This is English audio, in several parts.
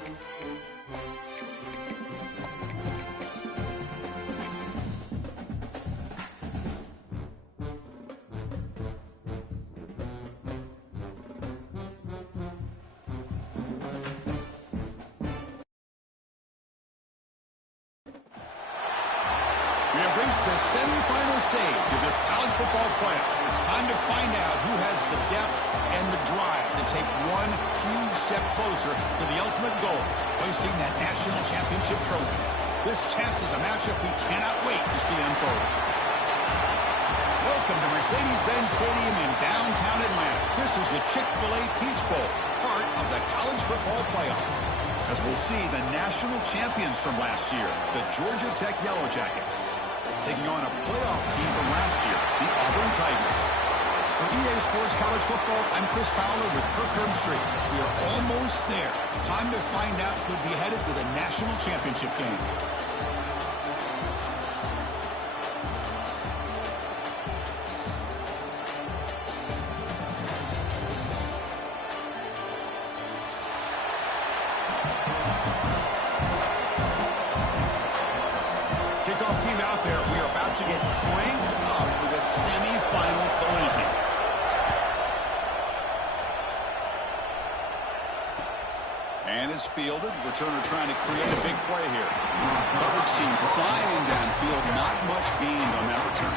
We have reached the semifinal stage of this college football playoff. It's time to find out who has the depth and the drive to take one huge step closer to the ultimate goal, hoisting that national championship trophy. This test is a matchup we cannot wait to see unfold. Welcome to Mercedes-Benz Stadium in downtown Atlanta. This is the Chick-fil-A Peach Bowl, part of the college football playoff. As we'll see the national champions from last year, the Georgia Tech Yellow Jackets, taking on a playoff team from last year, the Auburn Tigers. For EA Sports College Football, I'm Chris Fowler with Kirk Herbstreit. We are almost there. Time to find out who'll be headed to the national championship game. Kickoff team out there. We are about to get cranked up with a semi-final collision. And it's fielded. Returner trying to create a big play here. Coverage team flying downfield. Not much gained on that return.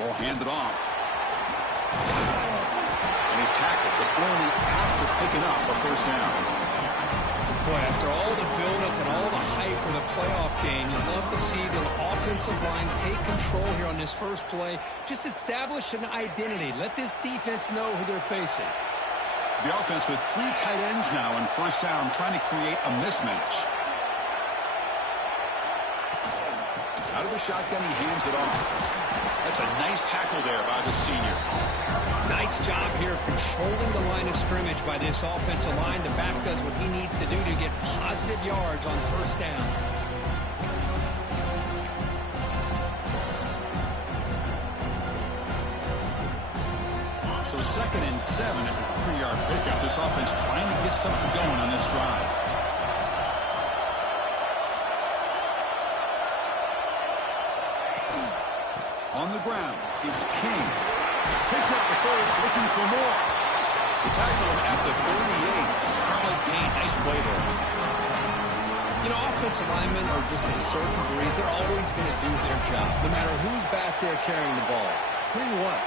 Ball handed off. And he's tackled, but only after picking up a first down. Boy, after all the buildup and all the hype for the playoff game, you'd love to see the offensive line take control here on this first play. Just establish an identity. Let this defense know who they're facing. The offense with 3 tight ends now on first down, trying to create a mismatch. Out of the shotgun, he hands it off. That's a nice tackle there by the senior. Nice job here of controlling the line of scrimmage by this offensive line. The back does what he needs to do to get positive yards on first down. So 2nd and 7 at the 3-yard pickup. This offense trying to get something going on this drive. On the ground, it's King. Picks up the first, looking for more. They tackle him at the 38. Solid gain. Nice play there. You know, offensive linemen are just a certain breed. They're always going to do their job, no matter who's back there carrying the ball. I'll tell you what,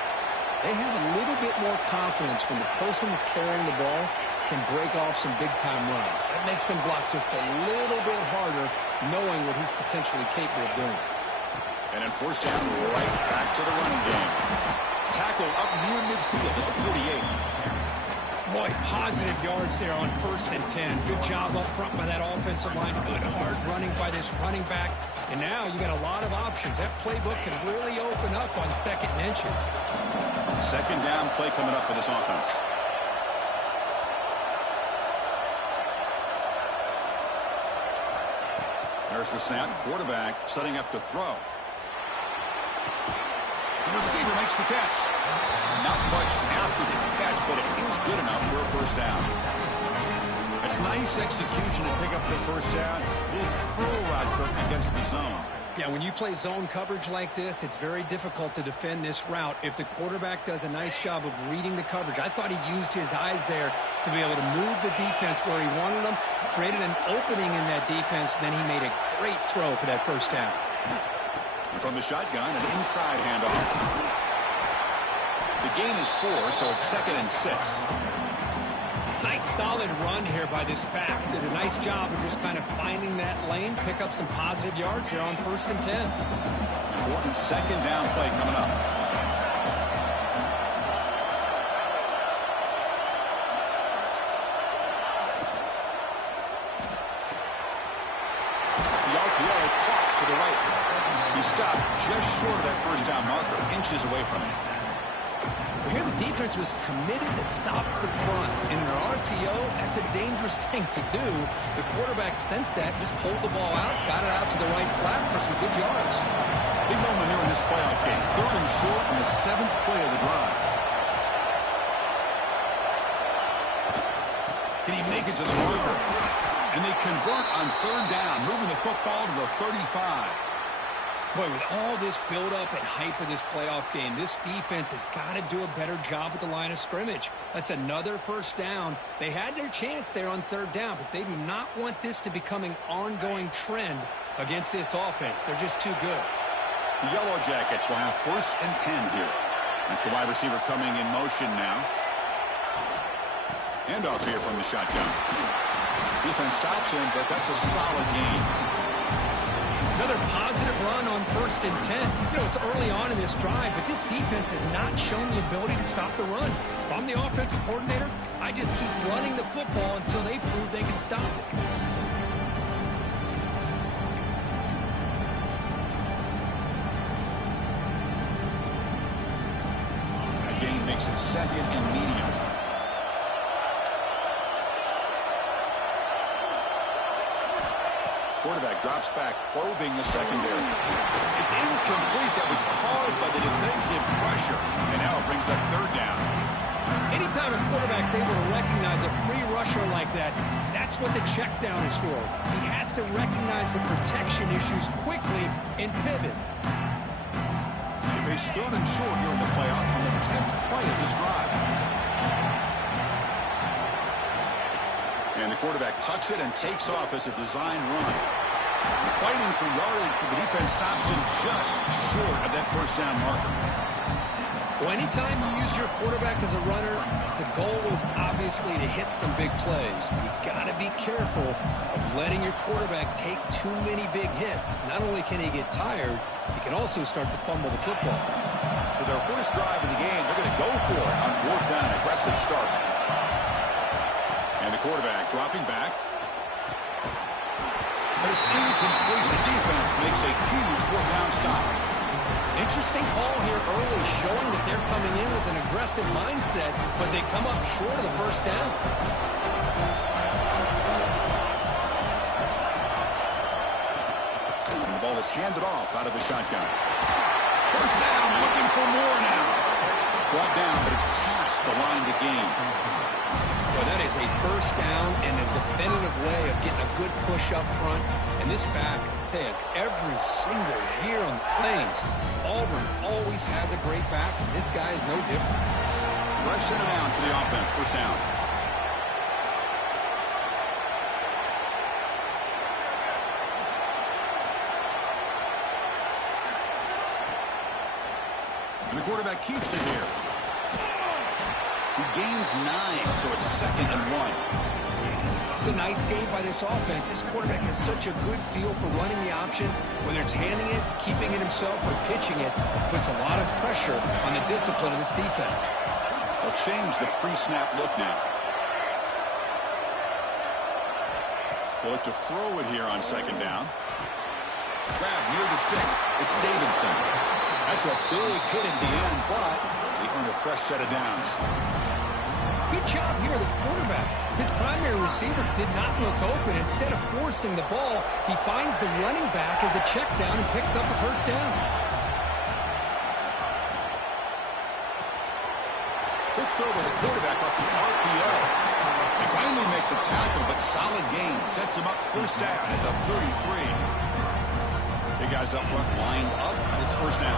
they have a little bit more confidence when the person that's carrying the ball can break off some big-time runs. That makes them block just a little bit harder, knowing what he's potentially capable of doing. And in first down, right back to the running game. Tackle up near midfield at the 48. Boy, positive yards there on 1st and 10. Good job up front by that offensive line. Good hard running by this running back. And now you got a lot of options. That playbook can really open up on 2nd and inches. 2nd down play coming up for this offense. There's the snap. Quarterback setting up to throw. The receiver makes the catch. Not much after the catch, but it is good enough for a first down. It's nice execution to pick up the first down. A little curl rod against the zone. Yeah, when you play zone coverage like this, it's very difficult to defend this route if the quarterback does a nice job of reading the coverage. I thought he used his eyes there to be able to move the defense where he wanted them, created an opening in that defense, then he made a great throw for that first down. And from the shotgun, an inside handoff. The gain is 4, so it's 2nd and 6. Nice solid run here by this back. Did a nice job of just kind of finding that lane, pick up some positive yards here on 1st and 10. Important 2nd down play coming up. The RPO caught to the right. He stopped just short of that first down marker, inches away from it. Well, here the defense was committed to stop the run. And in an RPO, that's a dangerous thing to do. The quarterback sensed that, just pulled the ball out, got it out to the right flat for some good yards. Big moment here in this playoff game. 3rd and short on the 7th play of the drive. Can he make it to the marker? And they convert on 3rd down, moving the football to the 35. Boy, with all this build-up and hype of this playoff game, this defense has got to do a better job at the line of scrimmage. That's another first down. They had their chance there on 3rd down, but they do not want this to become an ongoing trend against this offense. They're just too good. The Yellow Jackets will have 1st and 10 here. That's the wide receiver coming in motion now. Handoff here from the shotgun. Defense stops him, but that's a solid gain. Another positive run on 1st and 10. You know, it's early on in this drive, but this defense has not shown the ability to stop the run. If I'm the offensive coordinator, I just keep running the football until they prove they can stop it. That gain makes it 2nd and medium. Quarterback drops back, probing the secondary. It's incomplete. That was caused by the defensive pressure. And now it brings up 3rd down. Anytime a quarterback's able to recognize a free rusher like that, that's what the check down is for. He has to recognize the protection issues quickly and pivot. They face 3rd and short here in the playoff on the 10th play of this drive. And the quarterback tucks it and takes off as a design run. Fighting for yardage, but the defense stops him just short of that first down marker. Well, anytime you use your quarterback as a runner, the goal is obviously to hit some big plays. You got to be careful of letting your quarterback take too many big hits. Not only can he get tired, he can also start to fumble the football. So their first drive of the game, they're going to go for it on 4th down, aggressive start. And the quarterback dropping back. But it's incomplete. The defense makes a huge 4th down stop. Interesting call here early, showing that they're coming in with an aggressive mindset, but they come up short of the first down. And the ball is handed off out of the shotgun. First down, looking for more now. Brought down, but it's past the line to gain. Well, that is a first down and a definitive way of getting a good push up front. And this back, I tell you, every single year on the Plains, Auburn always has a great back, and this guy is no different. Fresh in and out for the offense, first down. And the quarterback keeps it here. He gains 9, so it's 2nd and 1. It's a nice game by this offense. This quarterback has such a good feel for running the option. Whether it's handing it, keeping it himself, or pitching it, puts a lot of pressure on the discipline of this defense. They'll change the pre-snap look now. They'll look to throw it here on 2nd down. Grab near the sticks. It's Davidson. That's a big hit at the end, but they earn a fresh set of downs. Good job here, the quarterback. His primary receiver did not look open. Instead of forcing the ball, he finds the running back as a check down and picks up a first down. Good throw by the quarterback off the RPO. They finally make the tackle, but solid gain. Sets him up first down at the 33. Big guys up front lined up. It's first down.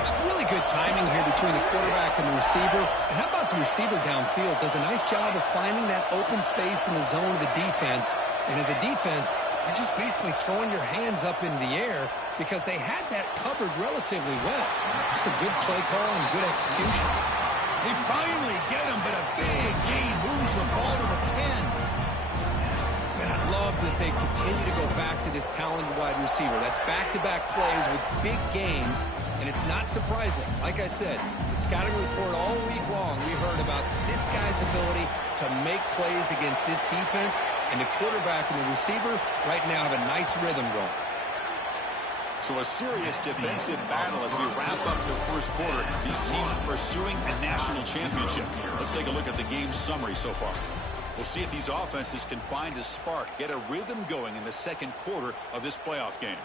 It's really good timing here between the quarterback and the receiver. And how about the receiver downfield? Does a nice job of finding that open space in the zone of the defense. And as a defense, you're just basically throwing your hands up in the air because they had that covered relatively well. Just a good play call and good execution. They finally get him, but a big gain moves the ball to the 10. And I love that they continue to go back to this talented wide receiver. That's back-to-back plays with big gains, and it's not surprising. Like I said, the scouting report all week long, we heard about this guy's ability to make plays against this defense, And the quarterback and the receiver right now have a nice rhythm going. So a serious defensive battle as we wrap up the first quarter. These teams pursuing a national championship. Let's take a look at the game summary so far. We'll see if these offenses can find a spark, get a rhythm going in the second quarter of this playoff game.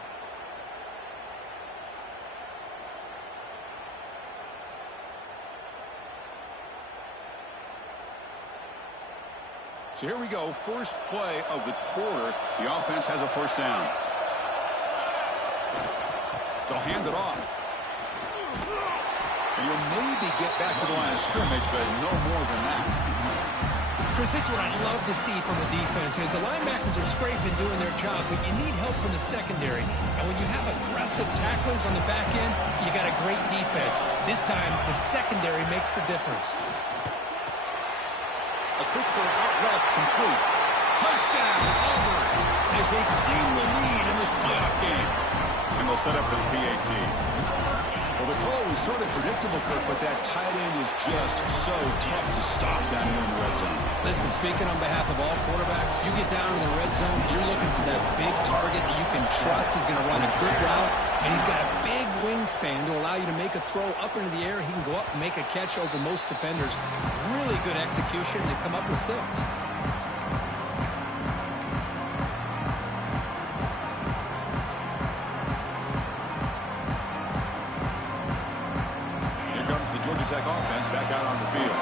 So here we go, first play of the quarter. The offense has a first down. They'll hand it off. And you'll maybe get back to the line of scrimmage, but no more than that. Chris, this is what I'd love to see from the defense is the linebackers are scraping doing their job, but you need help from the secondary. And when you have aggressive tacklers on the back end, you got a great defense. This time, the secondary makes the difference. A quick throw out left, complete. Touchdown, Auburn, as they claim the lead in this playoff game. And they'll set up for the PAT. Well, the call was sort of predictable, Kirk, but that tight end was just so tough to stop down here in the red zone. Listen, speaking on behalf of all quarterbacks, you get down in the red zone, you're looking for that big target that you can trust. He's going to run a good route, and he's got a big wingspan to allow you to make a throw up into the air. He can go up and make a catch over most defenders. Really good execution. They come up with 6. Offense back out on the field.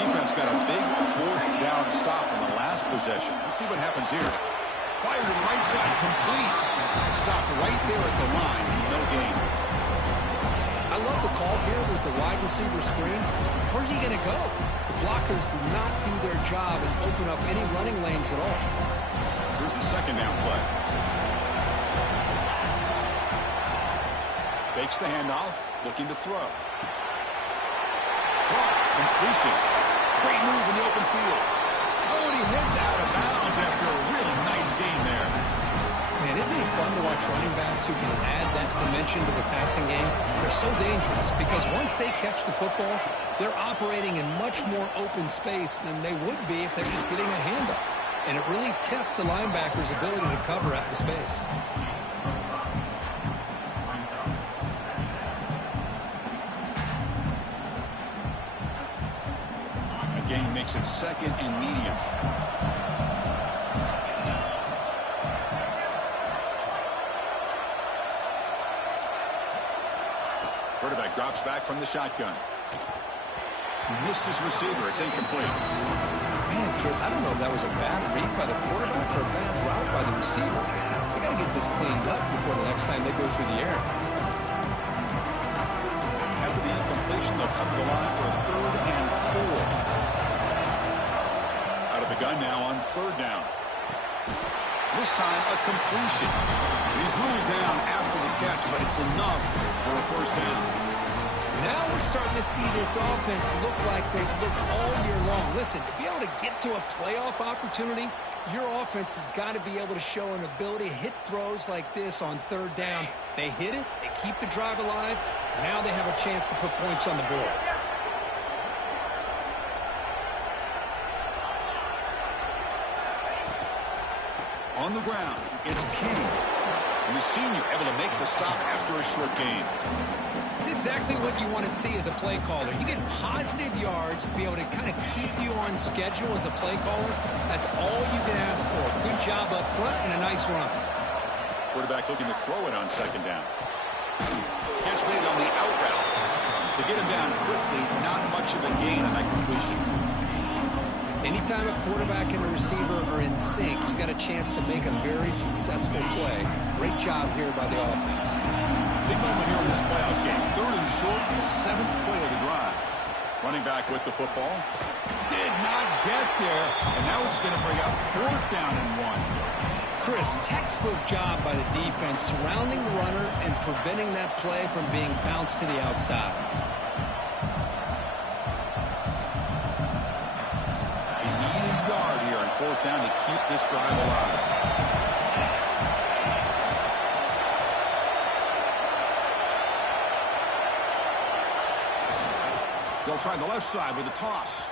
Defense got a big fourth down stop in the last possession. Let's see what happens here. Fire to the right side, complete. Stopped right there at the line. No gain. I love the call here with the wide receiver screen. Where's he going to go? The blockers do not do their job and open up any running lanes at all. Here's the second down play. Fakes the handoff, looking to throw. Completion. Great move in the open field. Oh, and he heads out of bounds after a really nice game there. Man, isn't it fun to watch running backs who can add that dimension to the passing game? They're so dangerous because once they catch the football, they're operating in much more open space than they would be if they're just getting a handoff. And it really tests the linebacker's ability to cover out in space. Gain makes it second and medium. Quarterback drops back from the shotgun. Missed his receiver. It's incomplete. Man, Chris, I don't know if that was a bad read by the quarterback or a bad route by the receiver. They got to get this cleaned up before the next time they go through the air. After the incompletion, they'll come to the line for a 3rd and 4. The gun now on 3rd down. This time a completion. He's ruled down after the catch, but it's enough for a first down. Now we're starting to see this offense look like they've looked all year long. Listen, to be able to get to a playoff opportunity, your offense has got to be able to show an ability to hit throws like this on 3rd down. They hit it, they keep the drive alive. Now they have a chance to put points on the board. On the ground, it's King. And the senior able to make the stop after a short gain. It's exactly what you want to see as a play caller. You get positive yards to be able to kind of keep you on schedule as a play caller. That's all you can ask for. Good job up front and a nice run. Quarterback looking to throw it on 2nd down. Catch made on the out route. To get him down quickly, not much of a gain on that completion. Anytime a quarterback and a receiver are in sync, you got a chance to make a very successful play. Great job here by the offense. Big moment here in this playoff game. 3rd and short in the 7th play of the drive. Running back with the football. Did not get there. And now it's going to bring up 4th down and 1. Chris, textbook job by the defense surrounding the runner and preventing that play from being bounced to the outside. Fourth down to keep this drive alive. They'll try the left side with a toss.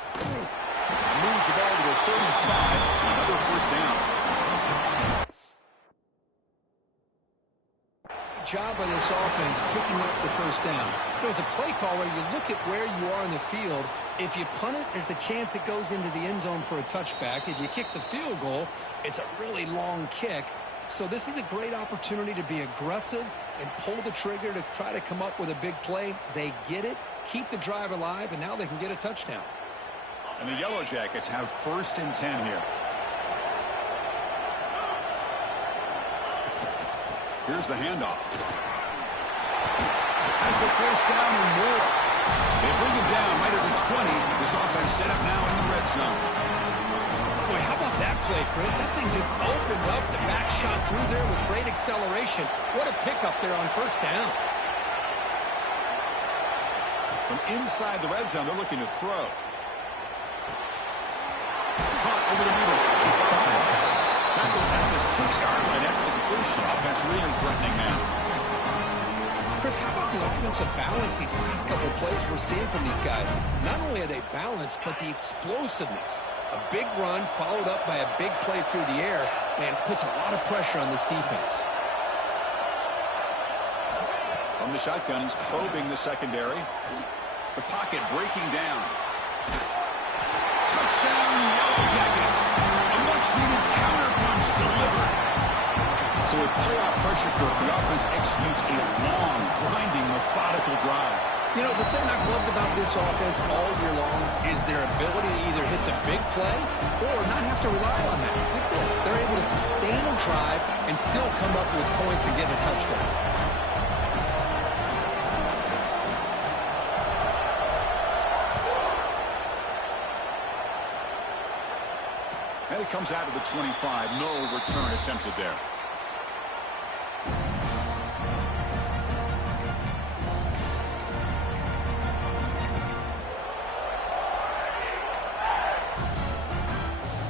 Moves the ball to the 35. Another first down. Job by this offense picking up the first down. As a play caller, you look at where you are in the field. If you punt it, there's a chance it goes into the end zone for a touchback. If you kick the field goal, it's a really long kick. So this is a great opportunity to be aggressive and pull the trigger to try to come up with a big play. They get it, keep the drive alive, and now they can get a touchdown. And the Yellow Jackets have 1st and 10 here. Here's the handoff. Has the first down and more. They bring him down right at the 20. This offense set up now in the red zone. Boy, how about that play, Chris? That thing just opened up. The back shot through there with great acceleration. What a pickup there on first down. From inside the red zone, they're looking to throw. Caught over the middle. It's Auburn. Tackled at the 6-yard line after the completion. Offense really threatening now. Chris, how about the offensive balance these last couple of plays we're seeing from these guys? Not only are they balanced, but the explosiveness. A big run followed up by a big play through the air, and puts a lot of pressure on this defense. From the shotgun, he's probing the secondary. The pocket breaking down. Touchdown, Yellow Jackets. A much-needed counterpunch delivered. So with playoff pressure curve, the offense executes a long, grinding, methodical drive. You know, the thing I've loved about this offense all year long is their ability to either hit the big play or not have to rely on that. Like this, they're able to sustain a drive and still come up with points and get a touchdown. And it comes out of the 25. No return attempted there.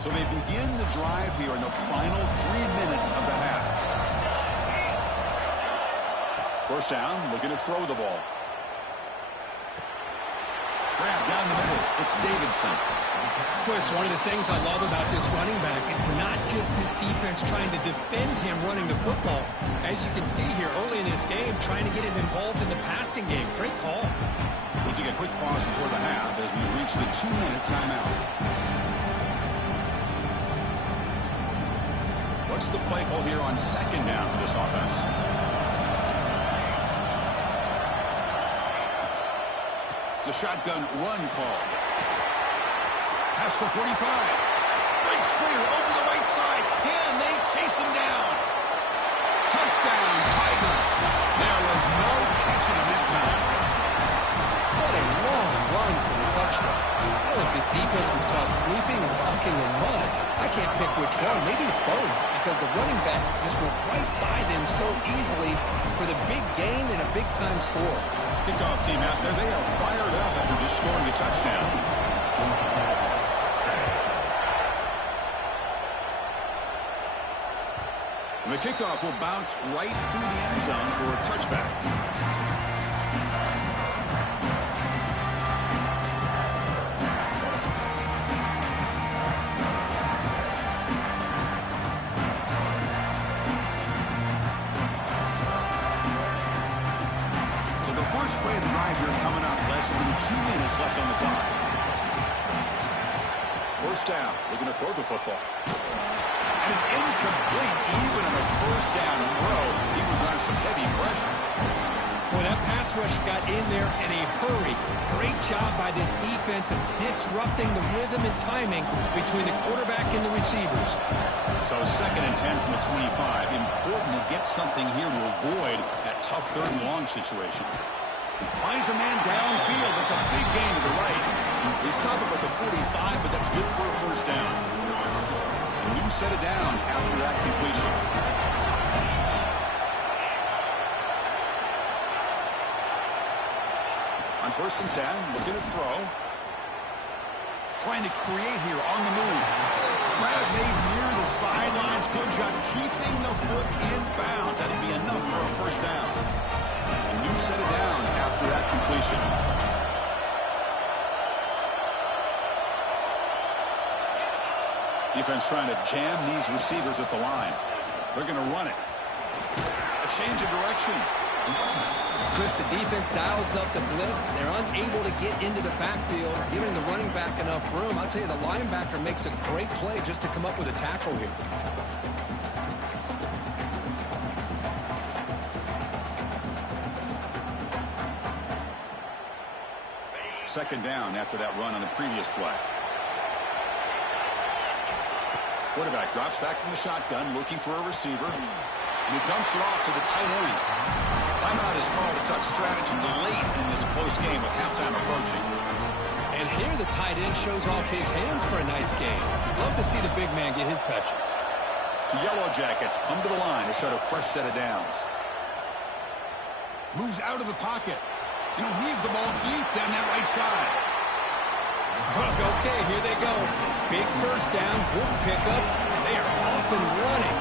So they begin the drive here in the final 3 minutes of the half. First down, looking to throw the ball. Grab down the middle. It's Davidson. Well, it's one of the things I love about this running back. It's not just this defense trying to defend him running the football. As you can see here early in this game, trying to get him involved in the passing game. Great call. We'll take a quick pause before the half as we reach the 2-minute timeout. What's the play call here on second down for this offense? It's a shotgun run call. Past the 45. Breaks clear over the right side. Can they chase him down? Touchdown, Tigers. There was no catching him that time. What a long run for the touchdown. I don't know if this defense was caught sleeping or walking in mud. I can't pick which one. Maybe it's both, because the running back just went right by them so easily for the big gain and a big-time score. Kickoff team out there. They are fired up after just scoring a touchdown. And the kickoff will bounce right through the end zone for a touchback. So the first play of the drive here coming up. Less than 2 minutes left on the clock. First down. Looking to throw the football. And it's incomplete even on a first down throw. He was under some heavy pressure. Well, that pass rush got in there in a hurry. Great job by this defense of disrupting the rhythm and timing between the quarterback and the receivers. So 2nd and 10 from the 25. Important to get something here to avoid that tough 3rd and long situation. Finds a man downfield. That's a big gain to the right. They stop it with the 45, but that's good for a first down. New set of downs after that completion. On 1st and 10, looking to throw. Trying to create here on the move. Grab made near the sidelines. Good job keeping the foot in bounds. That'll be enough for a first down. A new set of downs after that completion. Defense trying to jam these receivers at the line. They're going to run it. A change of direction. Chris, the defense dials up the blitz. They're unable to get into the backfield, giving the running back enough room. I'll tell you, the linebacker makes a great play just to come up with a tackle here. Second down after that run on the previous play. Quarterback drops back from the shotgun, looking for a receiver. And he dumps it off to the tight end. Timeout is called to tuck strategy late in this close game with halftime approaching. And here the tight end shows off his hands for a nice game. Love to see the big man get his touches. The Yellow Jackets come to the line to start a fresh set of downs. Moves out of the pocket. And he'll heave the ball deep down that right side. Okay, here they go. Big first down, good pickup, and they are off and running.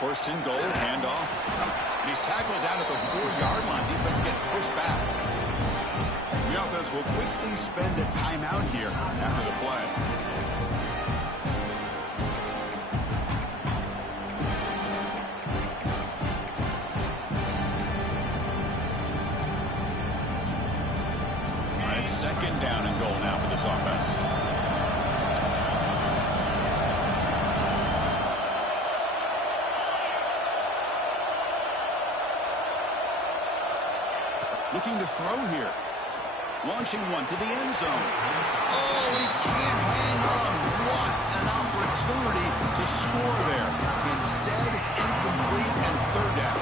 First and goal, handoff. And he's tackled down at the 4-yard line. Defense getting pushed back. The offense will quickly spend a timeout here after the play. All right, second down and goal now for this offense. Looking to throw here. Launching one to the end zone. Oh, he can't hang on. What an opportunity to score there. Instead, incomplete and third down.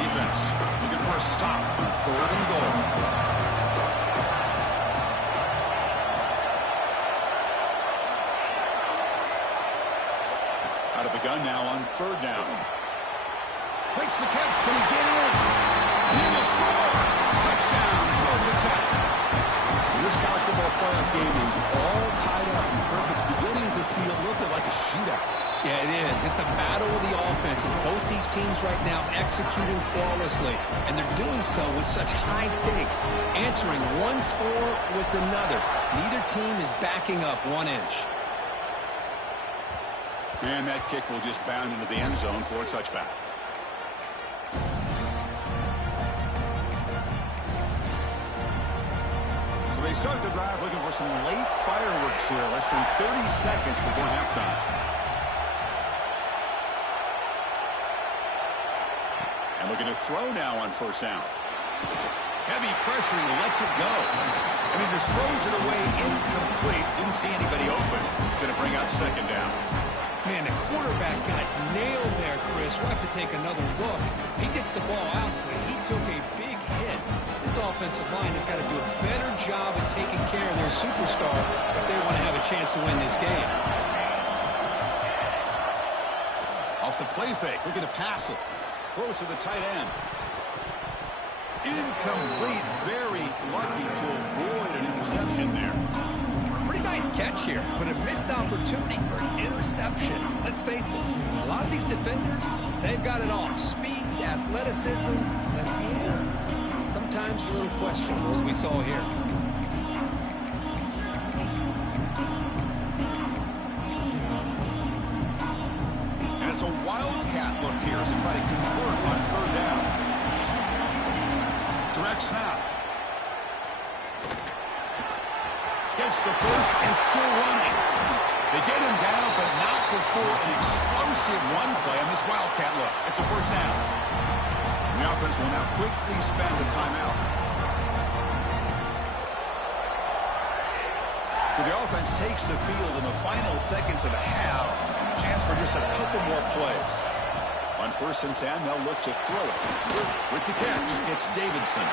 Defense looking for a stop on third and goal. Out of the gun now on third down. Makes the catch. Can he get in? And he will score. Touchdown, Georgia Tech. This college football playoff game is all tied up. And Kirk, it's beginning to feel a little bit like a shootout. Yeah, it is. It's a battle of the offenses. Both these teams right now executing flawlessly, and they're doing so with such high stakes, answering one score with another. Neither team is backing up 1 inch. And that kick will just bound into the end zone for a touchback. So they start the drive looking for some late fireworks here, less than 30 seconds before halftime. And looking to throw now on first down. Heavy pressure, he lets it go. And he just throws it away incomplete. Didn't see anybody open. Going to bring out second down. Man, the quarterback got nailed there, Chris. We'll have to take another look. He gets the ball out, but he took a big hit. This offensive line has got to do a better job of taking care of their superstar if they want to have a chance to win this game. Off the play fake, looking to pass it. Throws to the tight end. Incomplete. Very lucky to avoid an interception there. Pretty nice catch here, but a missed opportunity for an interception. Let's face it, a lot of these defenders, they've got it all. Speed, athleticism, and hands. Sometimes a little questionable, as we saw here. And it's a wildcat look here as they try to convert on third down. Direct snap. Gets the first and still running. They get him down, but not before an explosive run play on this wildcat look. It's a first down. And the offense will now quickly spend the timeout. So the offense takes the field in the final seconds of the half. Chance for just a couple more plays. On first and 10, they'll look to throw it. With the catch, it's Davidson.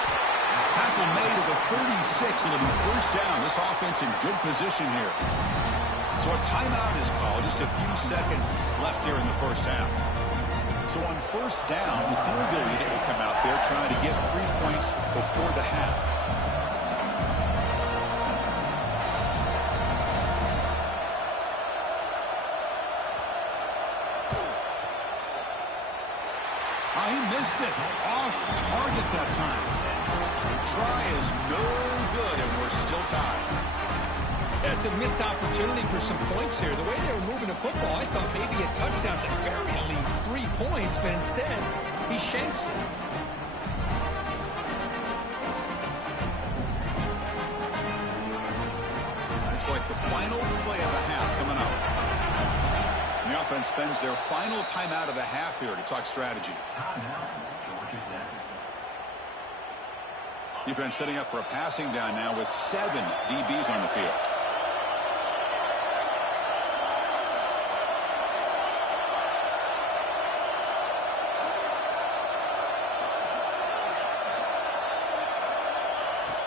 Tackle made at the 36. It'll be first down. This offense in good position here. So a timeout is called. Just a few seconds left here in the first half. So on first down, the field goal unit will come out there trying to get 3 points before the half. Oh, he missed it. Off target that time. Try is no good, and we're still tied. Yeah, it's a missed opportunity for some points here. The way they were moving the football, I thought maybe a touchdown, at the very least 3 points, but instead, he shanks it. Looks like the final play of the half coming up. The offense spends their final timeout of the half here to talk strategy. Defense setting up for a passing down now with 7 DBs on the field.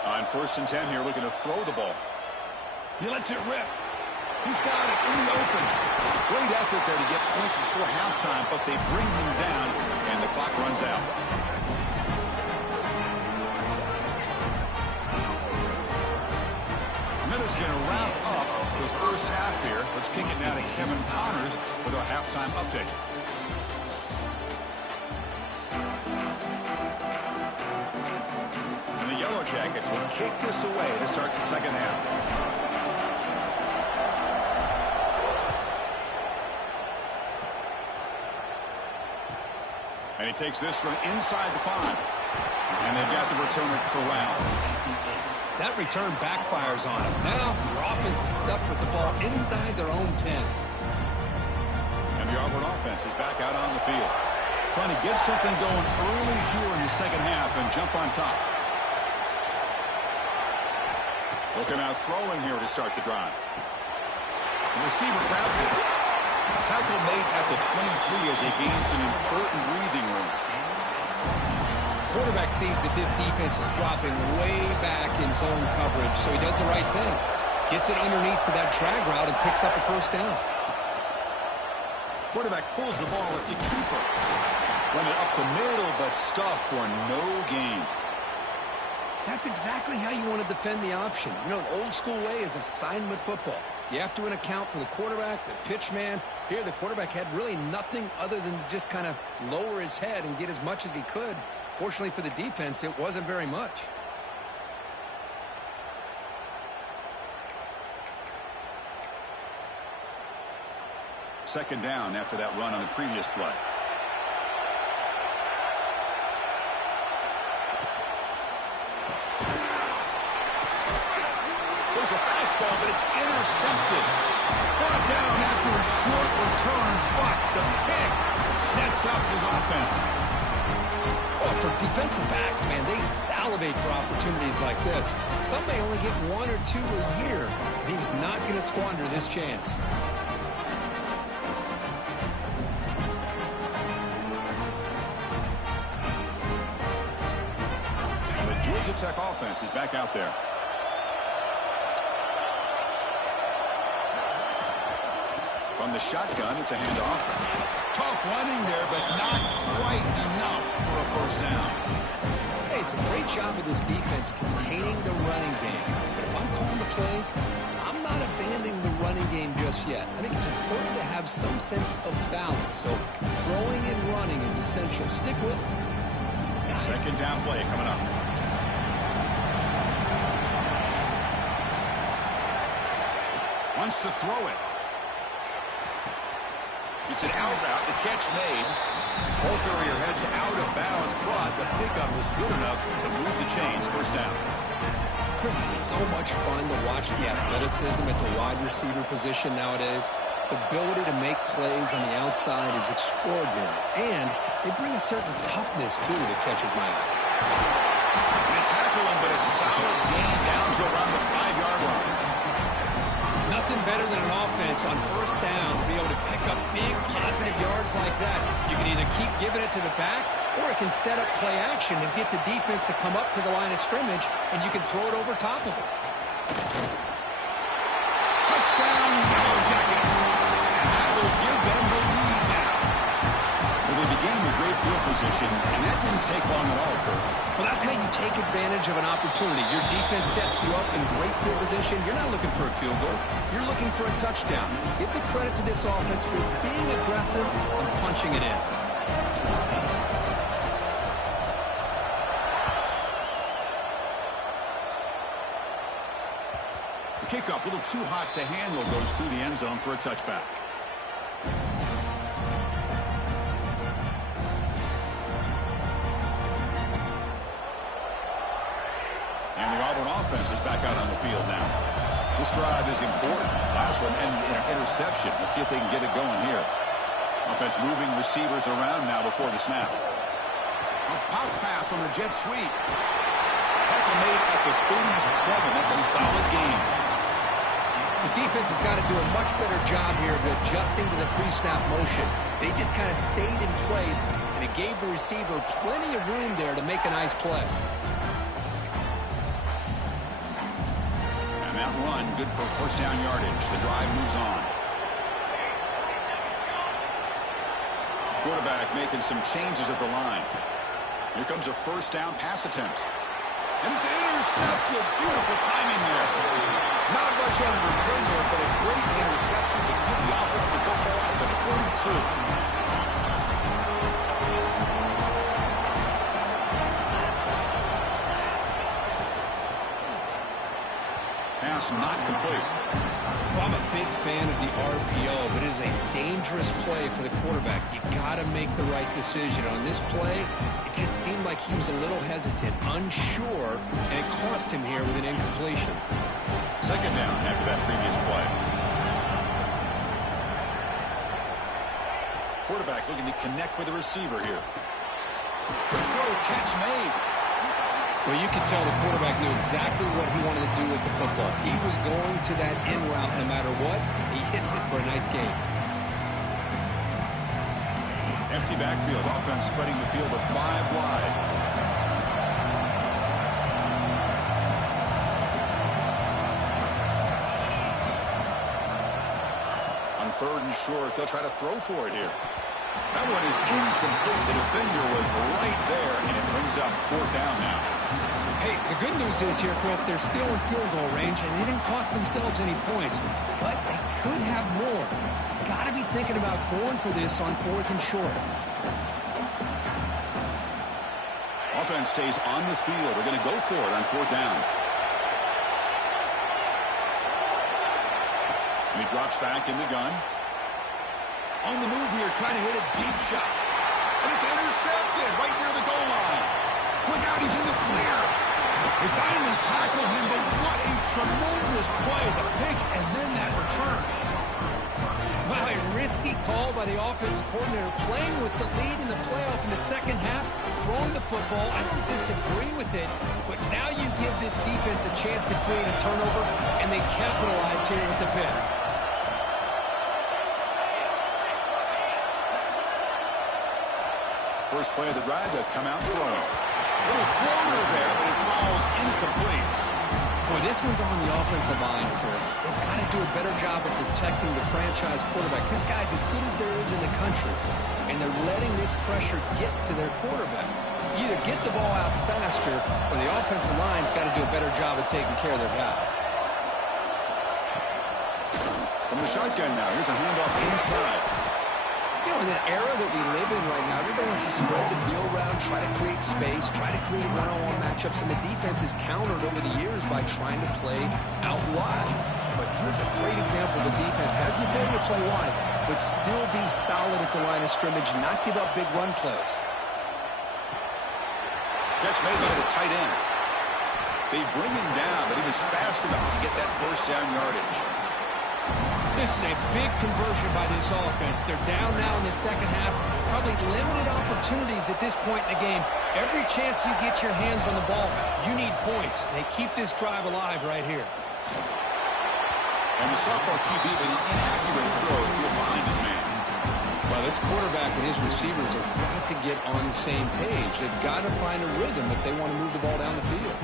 On 1st and 10 here, looking to throw the ball. He lets it rip. He's got it in the open. Great effort there to get points before halftime, but they bring him down, and the clock runs out. Minutes going to wrap up the first half here. Let's kick it now to Kevin Connors with our halftime update. And the Yellow Jackets will kick this away to start the second half. And he takes this from inside the 5. And they've got the returner corralled. That return backfires on him. Now your offense is stuck with the ball inside their own 10. And the Auburn offense is back out on the field, trying to get something going early here in the second half and jump on top. Looking out throwing here to start the drive. The receiver grabs it. Tackle made at the 23 as he gains some important breathing room. Quarterback sees that this defense is dropping way back in zone coverage, so he does the right thing. Gets it underneath to that drag route and picks up a first down. Quarterback pulls the ball to keeper. Run it up the middle, but stuffed for no gain. That's exactly how you want to defend the option. You know, an old school way is assignment football. You have to account for the quarterback, the pitch man. Here, the quarterback had really nothing other than just kind of lower his head and get as much as he could. Fortunately for the defense, it wasn't very much. Second down after that run on the previous play. There's a fastball, but it's intercepted. Brought down after a short return, but the pick sets up his offense. Well, for defensive backs, man, they salivate for opportunities like this. Some may only get 1 or 2 a year, and he was not going to squander this chance. And the Georgia Tech offense is back out there. From the shotgun, it's a handoff. Tough running there, but not quite enough for a first down. Hey, it's a great job of this defense containing the running game. But if I'm calling the plays, I'm not abandoning the running game just yet. I think it's important to have some sense of balance. So throwing and running is essential. Stick with it. Second down play coming up. Wants to throw it. It's an out route. The catch made. Ball carrier heads out of bounds, but the pickup was good enough to move the chains. First down. Chris, it's so much fun to watch the athleticism at the wide receiver position nowadays. The ability to make plays on the outside is extraordinary. And they bring a certain toughness, too, that catches my eye. And a tackle him, but a solid gain down to around the 5-yard line. Nothing better than an offense on first down to be able to pick up big positive yards like that. You can either keep giving it to the back, or it can set up play action and get the defense to come up to the line of scrimmage, and you can throw it over top of it. Touchdown, Yellow Jackets. And that will give them the lead now. Well, they began with great field position, and that didn't take long at all, Kurt. Well, that's how you take advantage of an opportunity. Your defense sets you up in great field position. You're not looking for a field goal. You're looking for a touchdown. Give the credit to this offense for being aggressive and punching it in. kickoff, a little too hot to handle, goes through the end zone for a touchback. And the Auburn offense is back out on the field now. This drive is important. Last one ended in an interception. Let's see if they can get it going here. Offense moving receivers around now before the snap. A pop pass on the jet sweep. Tackle made at the 37. That's a solid gain. The defense has got to do a much better job here of adjusting to the pre-snap motion. They just kind of stayed in place, and it gave the receiver plenty of room there to make a nice play. And that run, good for first down yardage. The drive moves on. Quarterback making some changes at the line. Here comes a first down pass attempt. And it's intercepted. Beautiful timing there. Not much on return there, but a great interception to give the offense the football at the 42. Pass not complete. Well, I'm a big fan of the RPO, but it is a dangerous play for the quarterback. You got to make the right decision. On this play, it just seemed like he was a little hesitant, unsure, and it cost him here with an incompletion. Second down after that previous play. Quarterback looking to connect with the receiver here. Good throw, catch made. Well, you could tell the quarterback knew exactly what he wanted to do with the football. He was going to that in route no matter what. He hits it for a nice gain. Empty backfield. Offense spreading the field of 5 wide. On third and short, they'll try to throw for it here. That one is incomplete. The defender was right there, and it brings up 4th down now. Hey, the good news is here, Chris, they're still in field goal range, and they didn't cost themselves any points. But they could have more. Got to be thinking about going for this on 4th and short. Offense stays on the field. They're going to go for it on 4th down. And he drops back in the gun. On the move here, trying to hit a deep shot. And it's intercepted right near the goal line. Look out, he's in the clear. They finally tackle him, but what a tremendous play. The pick and then that return. Wow, a risky call by the offensive coordinator, playing with the lead in the playoff in the second half, throwing the football. I don't disagree with it, but now you give this defense a chance to create a turnover, and they capitalize here with the pick. First play of the drive, they'll come out throwing. Little floater there, but it falls incomplete. Boy, this one's on the offensive line, Chris. They've got to do a better job of protecting the franchise quarterback. This guy's as good as there is in the country, and they're letting this pressure get to their quarterback. Either get the ball out faster, or the offensive line's got to do a better job of taking care of their guy. From the shotgun now, here's a handoff inside. You know, in the era that we live in right now, everybody wants to spread the field around, try to create space, try to create one-on-one matchups, and the defense is countered over the years by trying to play out wide. But here's a great example. The defense has the ability to play wide, but still be solid at the line of scrimmage, not give up big run plays. Catch made by the tight end. They bring him down, but he was fast enough to get that first down yardage. This is a big conversion by this offense. They're down now in the second half. Probably limited opportunities at this point in the game. Every chance you get your hands on the ball, you need points. They keep this drive alive right here. And the sophomore QB with an inaccurate throw behind his man. Well, this quarterback and his receivers have got to get on the same page. They've got to find a rhythm if they want to move the ball down the field.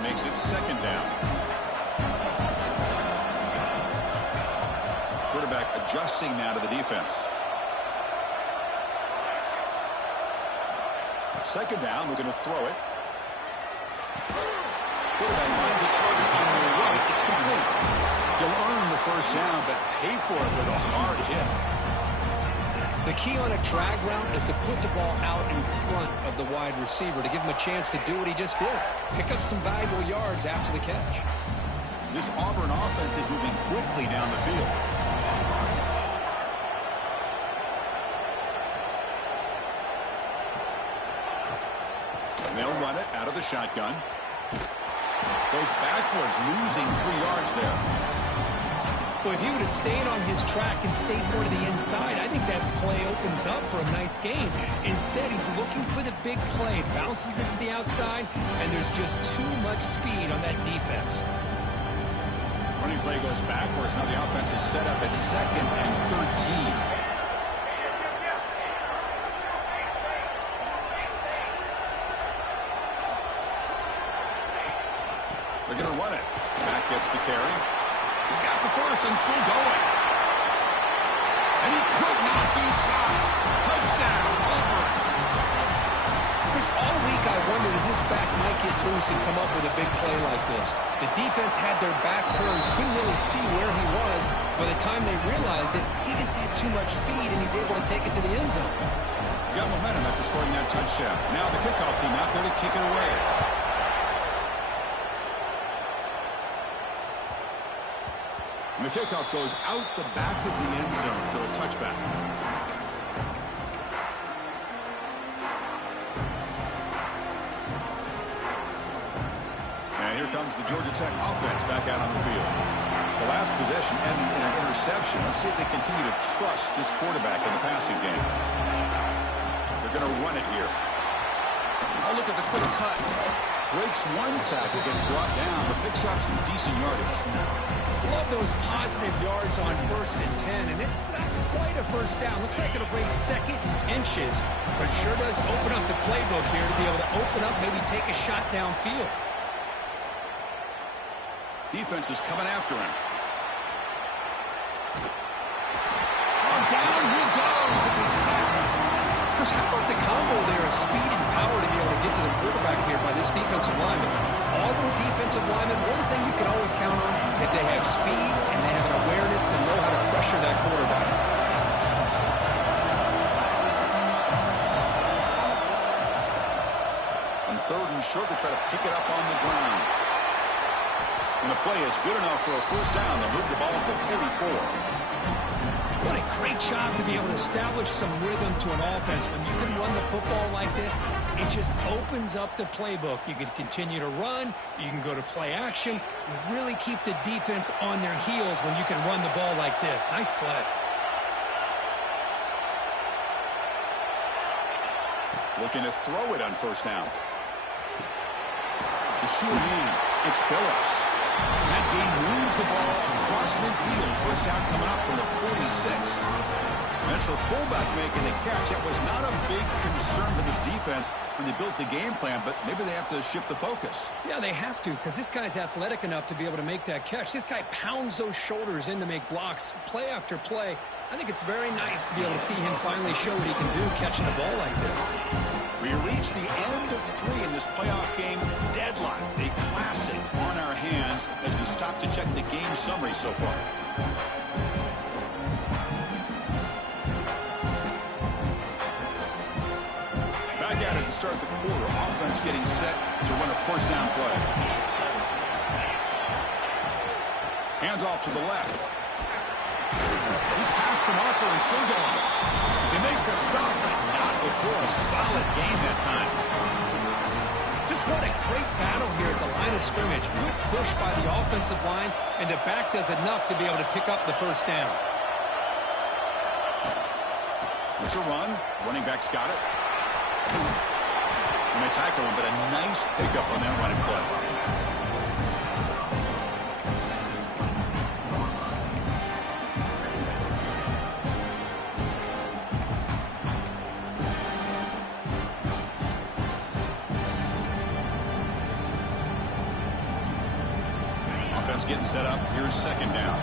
Makes it second down. Quarterback adjusting now to the defense. Second down, we're going to throw it. Quarterback finds a target on the right. It's complete. He'll earn the first down, but pay for it with a hard hit. The key on a drag route is to put the ball out in front of the wide receiver to give him a chance to do what he just did. Pick up some valuable yards after the catch. This Auburn offense is moving quickly down the field. And they'll run it out of the shotgun. Goes backwards, losing 3 yards there. Well, if he would have stayed on his track and stayed more to the inside, I think that play opens up for a nice gain. Instead, he's looking for the big play, bounces it to the outside, and there's just too much speed on that defense. Running play goes backwards. Now the offense is set up at 2nd and 13. They're going to run it. Back gets the carry. He's got the first and still going. And he could not be stopped. Touchdown, Auburn. Chris, all week I wondered if this back might get loose and come up with a big play like this. The defense had their back turned, couldn't really see where he was. By the time they realized it, he just had too much speed, and he's able to take it to the end zone. He got momentum after scoring that touchdown. Now the kickoff team out there to kick it away. And the kickoff goes out the back of the end zone, so a touchback. And here comes the Georgia Tech offense back out on the field. The last possession ended in an interception. Let's see if they continue to trust this quarterback in the passing game. They're going to run it here. Oh, look at the quick cut. Breaks one tackle, gets brought down, but picks up some decent yardage. Love those positive yards on 1st and 10, and it's not quite a first down. Looks like it'll bring 2nd inches, but sure does open up the playbook here to be able to open up, maybe take a shot downfield. Defense is coming after him. Oh, down he goes. It's a sack. Chris, how about the combo there of speed and power to be able to get to the quarterback here by this defensive lineman? Auburn defensive linemen, one thing you can always count on is they have speed and they have an awareness to know how to pressure that quarterback. On 3rd and short, they try to pick it up on the ground. And the play is good enough for a first down. They'll move the ball to 44. What a great job to be able to establish some rhythm to an offense. When you can run the football like this, it just opens up the playbook. You can continue to run. You can go to play action. You really keep the defense on their heels when you can run the ball like this. Nice play. Looking to throw it on first down. The sure hands. It's Phillips. That game moves the ball across midfield. First down coming up from the 46. That's the fullback making the catch. That was not a big concern for this defense when they built the game plan, but maybe they have to shift the focus. Yeah, they have to, because this guy's athletic enough to be able to make that catch. This guy pounds those shoulders in to make blocks play after play. I think it's very nice to be able to see him finally show what he can do catching a ball like this. We reach the end of 3 in this playoff game. Deadlocked, a classic on our hands as we stop to check the game summary so far. Back at it to start the quarter. Offense getting set to run a first down play. Hands off to the left. He's past the marker and still going. They make the stop, but not before a solid gain that time. Just what a great battle here at the line of scrimmage. Good push by the offensive line, and the back does enough to be able to pick up the first down. It's a run. Running back's got it. And they tackle him, but a nice pickup on that running play. Offense getting set up. Here's second down.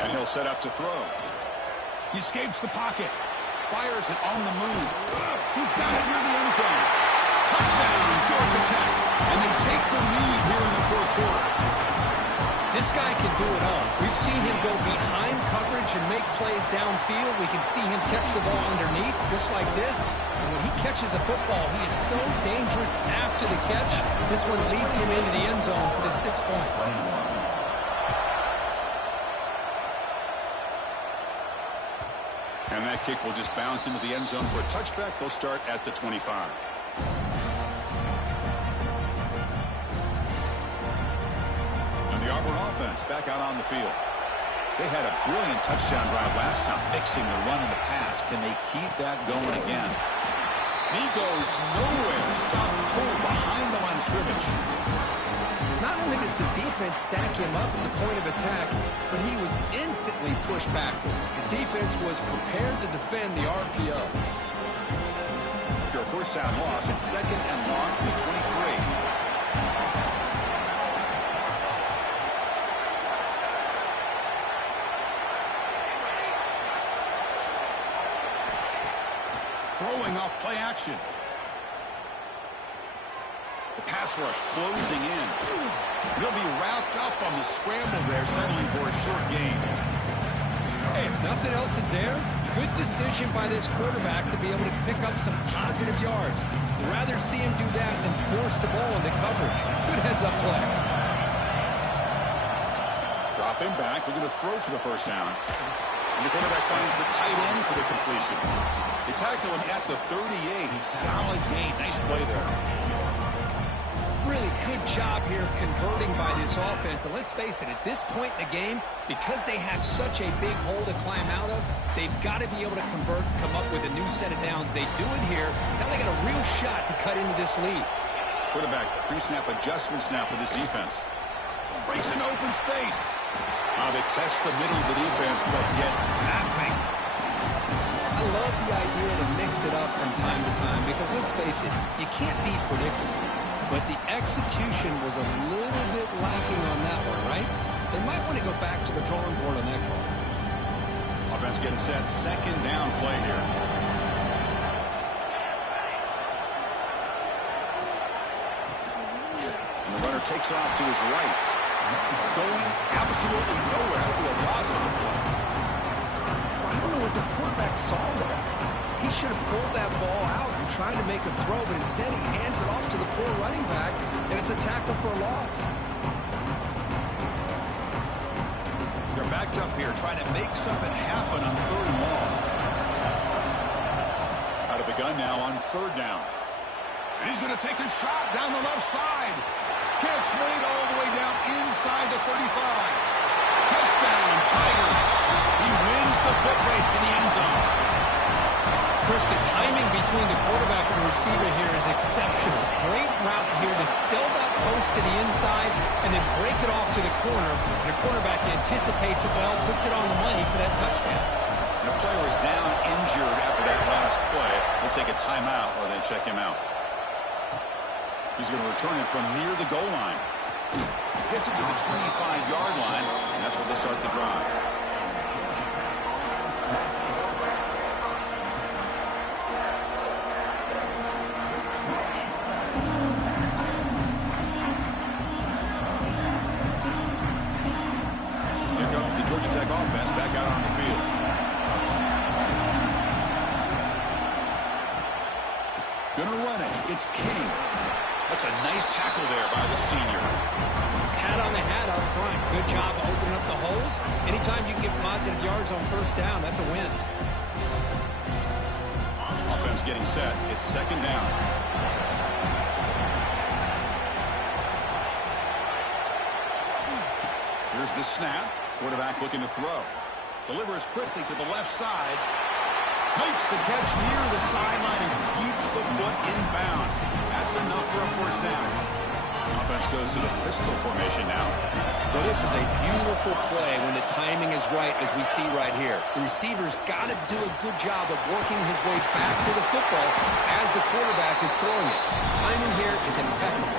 And he'll set up to throw. He escapes the pocket. Fires it on the move. He's got it near the end zone. Touchdown, Georgia Tech. And they take the lead here in the 4th quarter. This guy can do it all. We've seen him go behind coverage and make plays downfield. We can see him catch the ball underneath, just like this. And when he catches a football, he is so dangerous after the catch. This one leads him into the end zone for the 6 points. And that kick will just bounce into the end zone for a touchback. They'll start at the 25. The Auburn offense back out on the field. They had a brilliant touchdown drive last time, mixing the run and the pass. Can they keep that going again? He goes nowhere. Stop cold behind the line of scrimmage. Not only does the defense stack him up at the point of attack, but he was instantly pushed backwards. The defense was prepared to defend the RPO. Your first down loss. It's second and long to the 23. Throwing off play action. The pass rush closing in. He'll be wrapped up on the scramble there, settling for a short gain. Hey, if nothing else is there, good decision by this quarterback to be able to pick up some positive yards. I'd rather see him do that than force the ball into coverage. Good heads-up play. Drop him back. We're going to throw for the first down. And the quarterback finds the tight end for the completion. They tackle him at the 38. Solid gain. Nice play there. Really good job here of converting by this offense. And let's face it, at this point in the game, because they have such a big hole to climb out of, they've got to be able to convert and come up with a new set of downs. They do it here. Now they got a real shot to cut into this lead. Quarterback pre-snap adjustments now for this defense. Breaks an open space. They test the middle of the defense, but get nothing. I love the idea to mix it up from time to time because, let's face it, you can't be predictable. But the execution was a little bit lacking on that one, right? They might want to go back to the drawing board on that call. Offense getting set. Second down play here. And the runner takes off to his right. Going absolutely nowhere. That'll be a loss on the play. I don't know what the quarterback saw there. He should have pulled that ball out and tried to make a throw, but instead he hands it off to the poor running back, and it's a tackle for a loss. They're backed up here, trying to make something happen on third and long. Out of the gun now on third down. And he's going to take a shot down the left side. Catch made all the way down inside the 35. Touchdown, Tigers. He wins the foot race to the end zone. Chris, the timing between the quarterback and the receiver here is exceptional. Great route here to sell that post to the inside and then break it off to the corner. And the quarterback anticipates it well, puts it on the money for that touchdown. And the player is down injured after that last play. We'll take a timeout or they check him out. He's going to return it from near the goal line. Gets it to the 25-yard line, and that's where they start the drive. Here comes the Georgia Tech offense back out on the field. Gonna run it. It's King. That's a nice tackle there by the senior. Hat on the hat up front. Good job opening up the holes. Anytime you can get positive yards on first down, that's a win. Offense getting set. It's second down. Here's the snap. Quarterback looking to throw. Delivers quickly to the left side. Makes the catch near the sideline and keeps the foot in bounds. That's enough for a first down. Offense goes to the pistol formation now. Well, this is a beautiful play when the timing is right, as we see right here. The receiver's got to do a good job of working his way back to the football as the quarterback is throwing it. Timing here is impeccable.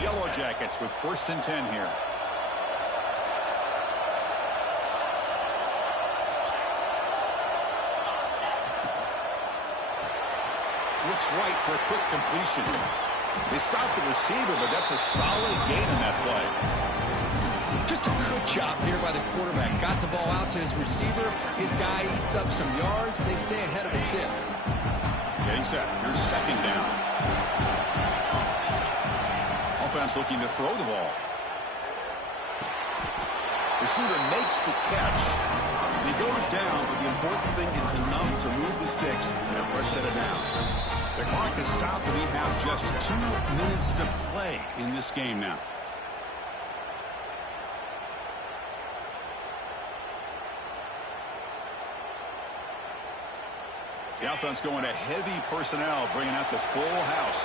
Yellow Jackets with 1st and 10 here. looks right for a quick completion. They stopped the receiver, but that's a solid gain in that play. Just a good job here by the quarterback. Got the ball out to his receiver. His guy eats up some yards. They stay ahead of the sticks. Getting set. Here's second down. Offense looking to throw the ball. Receiver makes the catch. He goes down, but the important thing is enough to move the sticks and a fresh set of downs. The clock is stopped, and we have just 2 minutes to play in this game now. The offense going to heavy personnel, bringing out the full house.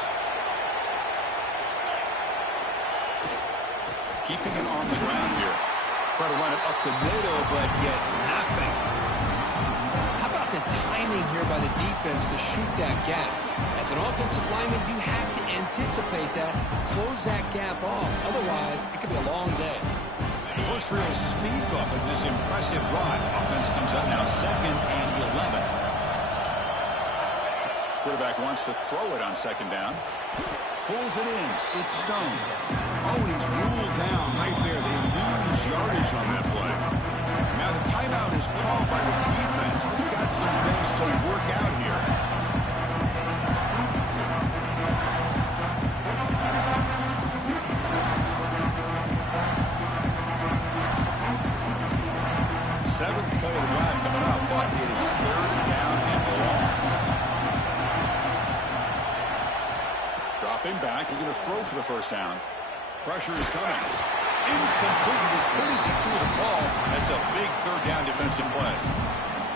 Keeping it on the ground here. Try to run it up the middle, but get nothing. How about the timing here by the defense to shoot that gap? As an offensive lineman, you have to anticipate that, close that gap off. Otherwise, it could be a long day. First real speed bump of this impressive run. Offense comes up now 2nd and 11. Quarterback wants to throw it on 2nd down. Pulls it in. It's Stone. Oh, and he's ruled down right there. They lose yardage on that play. Now the timeout is called by the defense. They've got some things to work out here. Seventh play of the drive coming up, but it is 3rd down and long. Dropping back, looking to throw for the first down. Pressure is coming. Incomplete. As good as he threw the ball, that's a big 3rd down defensive play.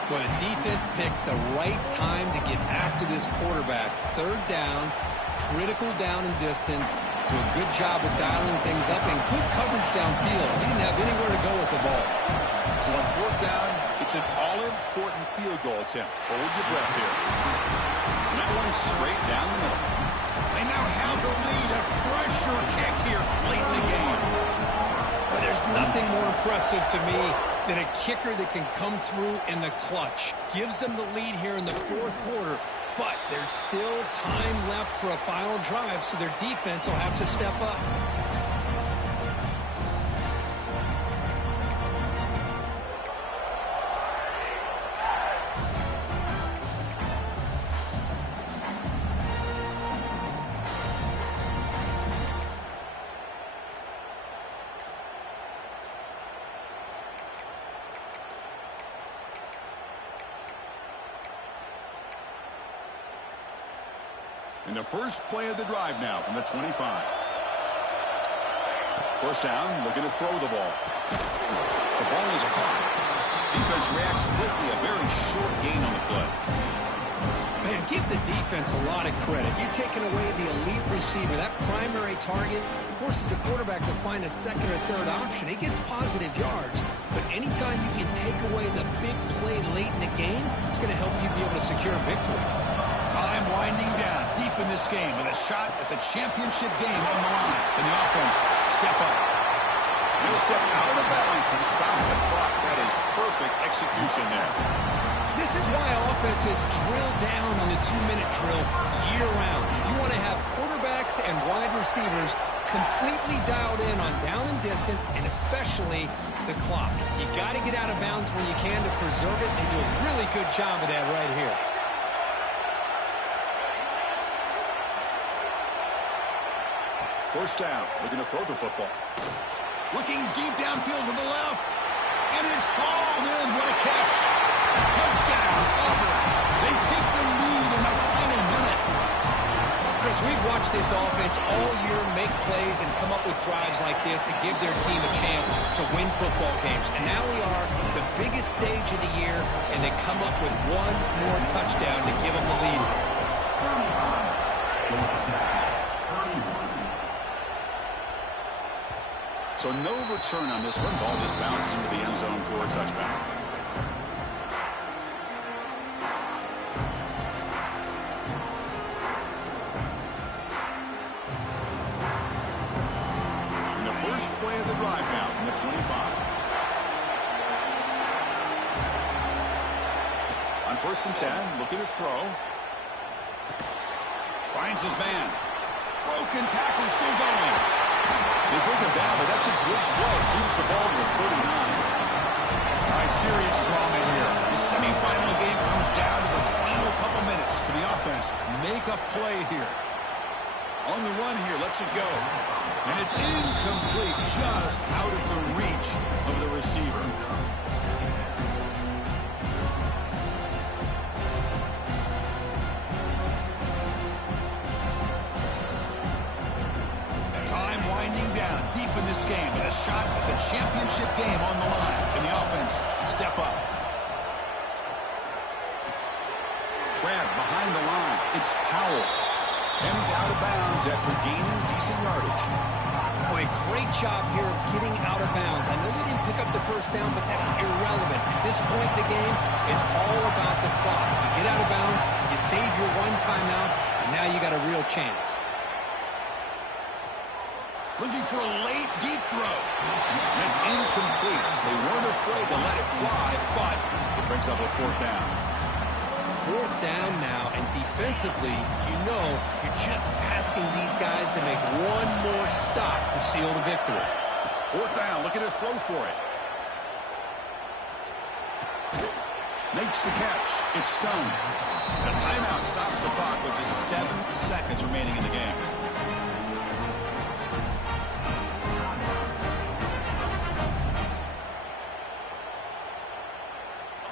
Well, the defense picks the right time to get after this quarterback. 3rd down, critical down and distance. Do a good job of dialing things up and good coverage downfield. He didn't have anywhere to go with the ball. So on 4th down, it's an all-important field goal attempt. Hold your breath here. And that one straight down the middle. They now have the lead. A pressure kick here late in the game. But there's nothing more impressive to me than a kicker that can come through in the clutch. Gives them the lead here in the 4th quarter, but there's still time left for a final drive, so their defense will have to step up. In the first play of the drive now from the 25. First down, looking to throw the ball. The ball is caught. Defense reacts quickly, a very short gain on the play. Man, give the defense a lot of credit. You're taking away the elite receiver. That primary target forces the quarterback to find a 2nd or 3rd option. He gets positive yards. But anytime you can take away the big play late in the game, it's going to help you be able to secure a victory. Time winding down deep in this game with a shot at the championship game on the line. And the offense step up. They'll step out of bounds to stop the clock. That is perfect execution there. This is why offenses drill down on the 2-minute drill year-round. You want to have quarterbacks and wide receivers completely dialed in on down and distance, and especially the clock. You got to get out of bounds when you can to preserve it. They do a really good job of that right here. First down, looking to throw the football. Looking deep downfield to the left. And it's hauled in. What a catch. Touchdown, Auburn. They take the lead in the final minute. Chris, we've watched this offense all year make plays and come up with drives like this to give their team a chance to win football games. And now we are the biggest stage of the year, and they come up with one more touchdown to give them the lead. So no return on this one. Ball just bounces into the end zone for a touchback. In the first play of the drive now from the 25. On 1st and 10, looking to throw. Finds his man. Broken tackle, still going. They bring him down, but that's a good play. Moves the ball to the 39. All right, serious drama here. The semifinal game comes down to the final couple minutes. Can the offense make a play here? On the run here, lets it go. And it's incomplete, just out of the reach of the receiver. Time winding down deep in this game with a shot at the championship game on the line. Can the offense step up? Grab behind the line. It's Powell. And he's out of bounds after gaining decent yardage. Boy, great job here of getting out of bounds. I know they didn't pick up the first down, but that's irrelevant. At this point in the game, it's all about the clock. You get out of bounds, you save your one timeout, and now you got a real chance. Looking for a late, deep throw. That's incomplete. They weren't afraid to let it fly, but it brings up a fourth down. Fourth down now, and defensively, you know you're just asking these guys to make one more stop to seal the victory. Fourth down, look at it throw for it. Makes the catch. It's Stone. And a timeout stops the clock with just 7 seconds remaining in the game.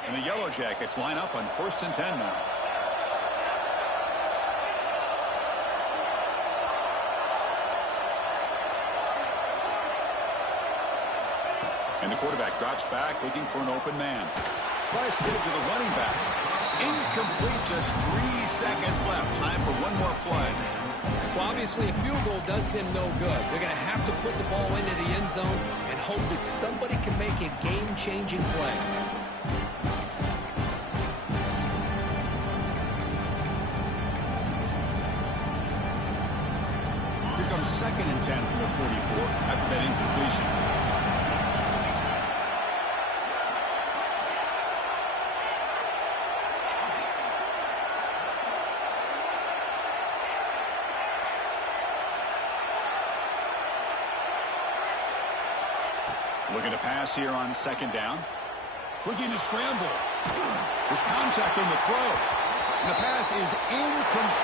And the Yellow Jackets line up on 1st and 10 now. And the quarterback drops back, looking for an open man. Tries to get it to the running back. Incomplete, just 3 seconds left. Time for one more play. Well, obviously, a field goal does them no good. They're going to have to put the ball into the end zone and hope that somebody can make a game-changing play. Here comes 2nd and 10 from the 44 after that incompletion. Looking to pass here on 2nd down. Looking to scramble. There's contact on the throw. And the pass is incomplete.